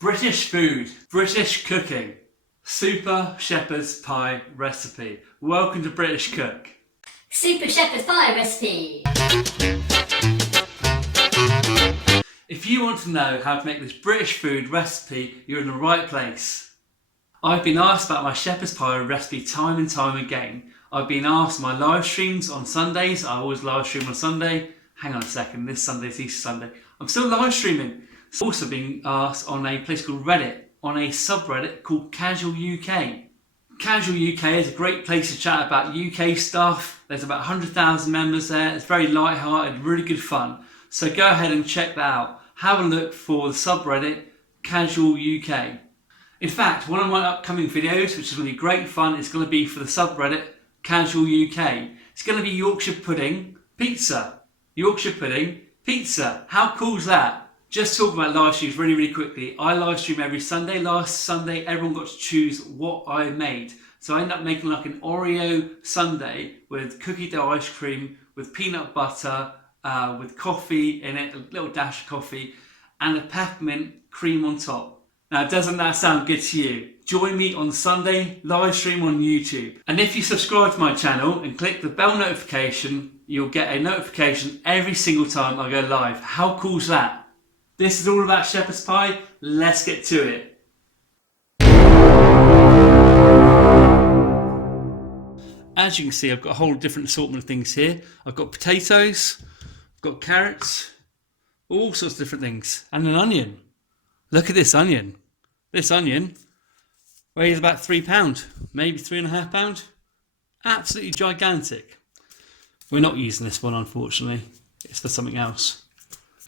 British food, British cooking, super shepherd's pie recipe. Welcome to British Cook. Super shepherd's pie recipe. If you want to know how to make this British food recipe, you're in the right place. I've been asked about my shepherd's pie recipe time and time again. I've been asked my live streams on Sundays. I always live stream on Sunday. Hang on a second, this Sunday's Easter Sunday. I'm still live streaming. It's also being asked on a place called Reddit, on a subreddit called Casual UK. Casual UK is a great place to chat about UK stuff. There's about 100,000 members there. It's very light-hearted, really good fun. So go ahead and check that out. Have a look for the subreddit Casual UK. In fact, one of my upcoming videos, which is going to be great fun, is going to be for the subreddit Casual UK. It's going to be Yorkshire pudding, pizza. Yorkshire pudding, pizza. How cool is that? Just talking about live streams really quickly. I live stream every Sunday. Last Sunday, everyone got to choose what I made. So I ended up making like an Oreo sundae with cookie dough ice cream, with peanut butter, with coffee in it, a little dash of coffee, and a peppermint cream on top. Now, doesn't that sound good to you? Join me on Sunday, live stream on YouTube. And if you subscribe to my channel and click the bell notification, you'll get a notification every single time I go live. How cool is that? This is all about shepherd's pie. Let's get to it. As you can see, I've got a whole different assortment of things here. I've got potatoes, I've got carrots, all sorts of different things, and an onion. Look at this onion. This onion weighs about £3, maybe £3.5. Absolutely gigantic. We're not using this one, unfortunately. It's for something else.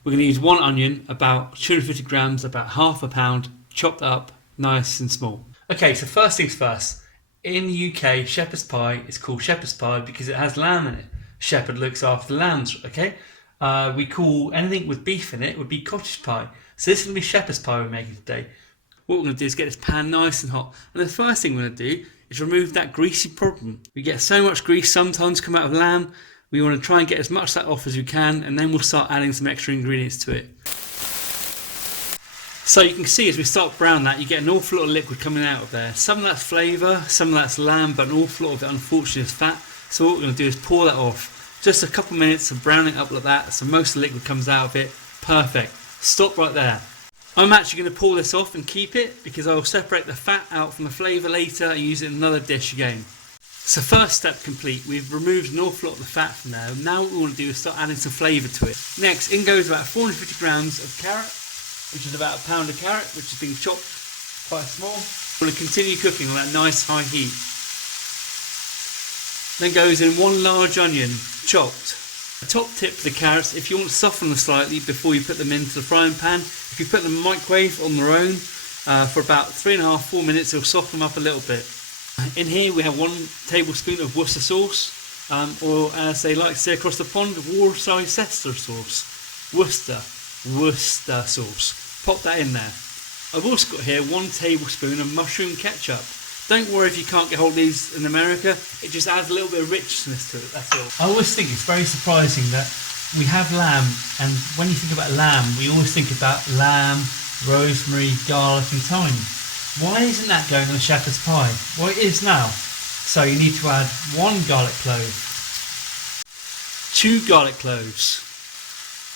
We're going to use one onion, about 250 grams, about half a pound, chopped up, nice and small. Okay, so first things first. In the UK, shepherd's pie is called shepherd's pie because it has lamb in it. Shepherd looks after the lambs, okay? We call anything with beef in it would be cottage pie. So this is going to be shepherd's pie we're making today. What we're going to do is get this pan nice and hot. And the first thing we're going to do is remove that greasy problem. We get so much grease sometimes come out of lamb. We want to try and get as much of that off as we can, and then we'll start adding some extra ingredients to it. So you can see as we start browning that, you get an awful lot of liquid coming out of there. Some of that's flavour, some of that's lamb, but an awful lot of it unfortunately is fat. So what we're going to do is pour that off. Just a couple of minutes of browning up like that, so most of the liquid comes out of it. Perfect. Stop right there. I'm actually going to pour this off and keep it because I will separate the fat out from the flavour later and use it in another dish again. So first step complete, we've removed an awful lot of the fat from there. Now what we want to do is start adding some flavour to it. Next, in goes about 450 grams of carrot, which is about a pound of carrot, which has been chopped quite small. We're going to continue cooking on that nice high heat. Then goes in one large onion, chopped. A top tip for the carrots, if you want to soften them slightly before you put them into the frying pan, if you put them in the microwave on their own for about 3.5–4 minutes, it'll soften them up a little bit. In here we have 1 tablespoon of Worcester sauce, or as they like to say across the pond, Worcestershire sauce. Worcester sauce. Pop that in there. I've also got here 1 tablespoon of mushroom ketchup. Don't worry if you can't get hold of these in America, it just adds a little bit of richness to it, that's all. I always think it's very surprising that we have lamb, and when you think about lamb, we always think about lamb, rosemary, garlic and thyme. Why isn't that going on a shepherd's pie? Well, it is now. So you need to add 1 garlic clove, 2 garlic cloves,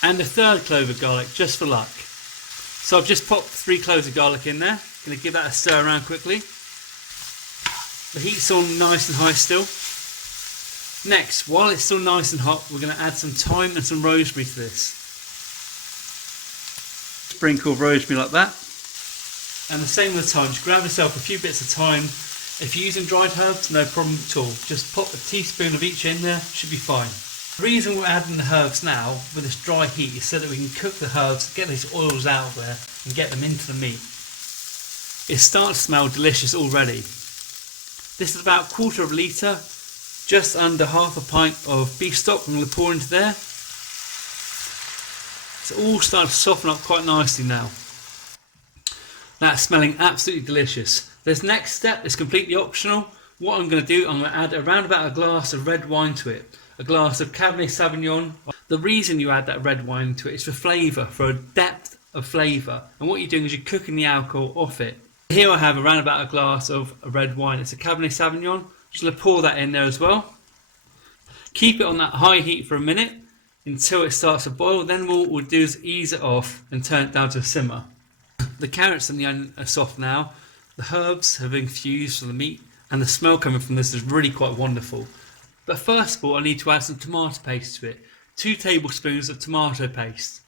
and a 3rd clove of garlic, just for luck. So I've just popped 3 cloves of garlic in there. Going to give that a stir around quickly. The heat's on nice and high still. Next, while it's still nice and hot, we're going to add some thyme and some rosemary to this. Sprinkle of rosemary like that. And the same with the thyme, just grab yourself a few bits of thyme. If you're using dried herbs, no problem at all. Just pop a teaspoon of each in there, should be fine. The reason we're adding the herbs now with this dry heat is so that we can cook the herbs, get these oils out of there and get them into the meat. It starts to smell delicious already. This is about 1/4 litre, just under half a pint of beef stock I'm going to pour into there. It's all starting to soften up quite nicely now. That's smelling absolutely delicious. This next step is completely optional. What I'm going to do, I'm going to add around about a glass of red wine to it. A glass of Cabernet Sauvignon. The reason you add that red wine to it is for flavour, for a depth of flavour. And what you're doing is you're cooking the alcohol off it. Here I have around about a glass of red wine. It's a Cabernet Sauvignon. Just going to pour that in there as well. Keep it on that high heat for a minute until it starts to boil. Then what we'll do is ease it off and turn it down to a simmer. The carrots and the onion are soft now. The herbs have infused from the meat, and the smell coming from this is really quite wonderful. But first of all, I need to add some tomato paste to it. 2 tablespoons of tomato paste.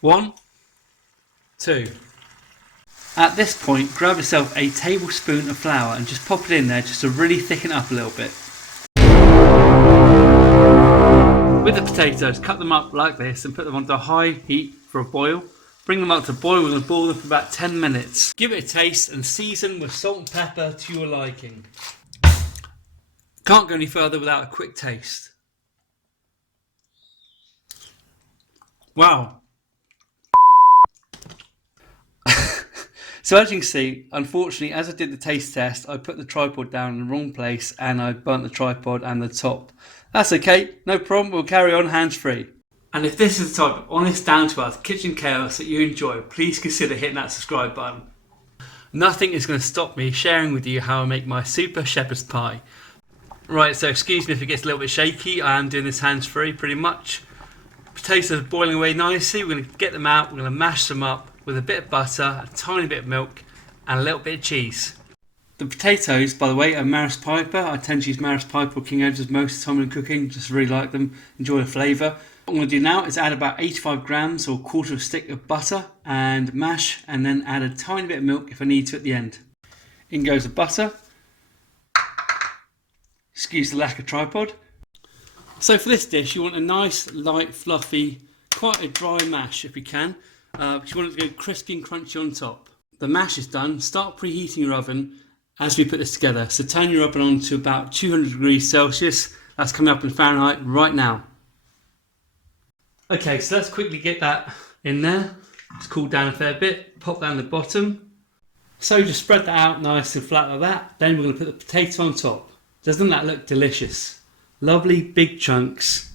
1, 2. At this point, grab yourself a tablespoon of flour and just pop it in there just to really thicken it up a little bit. With the potatoes, cut them up like this and put them onto high heat for a boil. Bring them up to boil. We're going to boil them for about 10 minutes. Give it a taste and season with salt and pepper to your liking. Can't go any further without a quick taste. Wow. So as you can see, unfortunately, as I did the taste test, I put the tripod down in the wrong place and I burnt the tripod and the top. That's okay, no problem, we'll carry on hands-free. And if this is the type of honest, down-to-earth kitchen chaos that you enjoy, please consider hitting that subscribe button. Nothing is going to stop me sharing with you how I make my super shepherd's pie. Right, so excuse me if it gets a little bit shaky, I am doing this hands-free pretty much. Potatoes are boiling away nicely, we're going to get them out, we're going to mash them up with a bit of butter, a tiny bit of milk and a little bit of cheese. The potatoes, by the way, are Maris Piper. I tend to use Maris Piper or King Edwards most of the time when cooking, just really like them, enjoy the flavour. What I'm going to do now is add about 85 grams or quarter of a stick of butter and mash, and then add a tiny bit of milk if I need to at the end. In goes the butter. Excuse the lack of tripod. So for this dish you want a nice, light, fluffy, quite a dry mash if you can. But you want it to go crispy and crunchy on top. The mash is done. Start preheating your oven as we put this together. So turn your oven on to about 200 degrees Celsius. That's coming up in Fahrenheit right now. Okay, so let's quickly get that in there. It's cooled down a fair bit. Pop that on the bottom. So just spread that out nice and flat like that. Then we're going to put the potato on top. Doesn't that look delicious? Lovely big chunks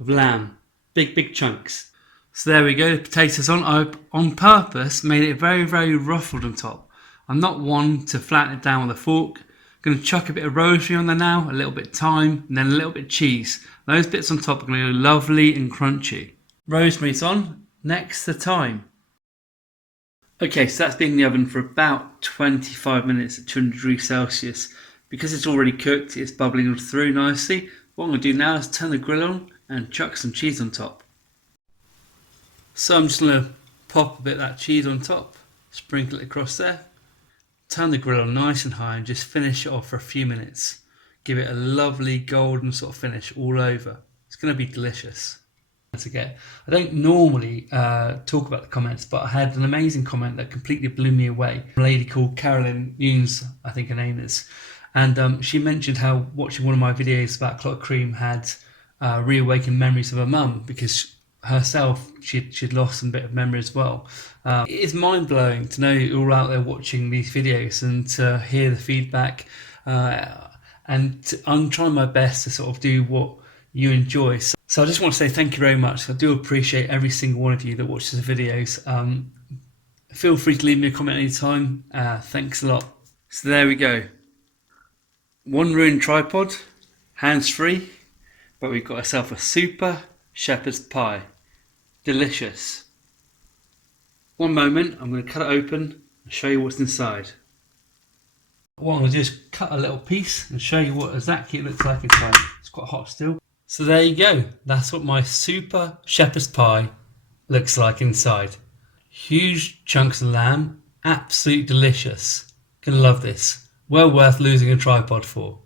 of lamb. Big chunks. So there we go, the potatoes on. I, on purpose, made it very, very ruffled on top. I'm not one to flatten it down with a fork. I'm going to chuck a bit of rosemary on there now, a little bit of thyme, and then a little bit of cheese. Those bits on top are going to go lovely and crunchy. Rosemary's on, next the thyme. Okay, so that's been in the oven for about 25 minutes at 200 degrees Celsius. Because it's already cooked, it's bubbling through nicely. What I'm going to do now is turn the grill on and chuck some cheese on top. So I'm just going to pop a bit of that cheese on top, sprinkle it across there, turn the grill on nice and high and just finish it off for a few minutes. Give it a lovely golden sort of finish all over. It's going to be delicious. I don't normally talk about the comments, but I had an amazing comment that completely blew me away. A lady called Carolyn Nunes, I think her name is, and she mentioned how watching one of my videos about clotted cream had reawakened memories of her mum, because herself she'd lost some bit of memory as well. It is mind-blowing to know you're all out there watching these videos and to hear the feedback, I'm trying my best to sort of do what you enjoy. So I just want to say thank you very much. I do appreciate every single one of you that watches the videos. Feel free to leave me a comment anytime. Thanks a lot. So there we go. One ruined tripod, hands-free, but we've got ourselves a super shepherd's pie. Delicious. One moment, I'm going to cut it open and show you what's inside. What I'm going to do is cut a little piece and show you what exactly it looks like inside. It's quite hot still. So there you go. That's what my super shepherd's pie looks like inside. Huge chunks of lamb. Absolutely delicious. Gonna love this. Well worth losing a tripod for.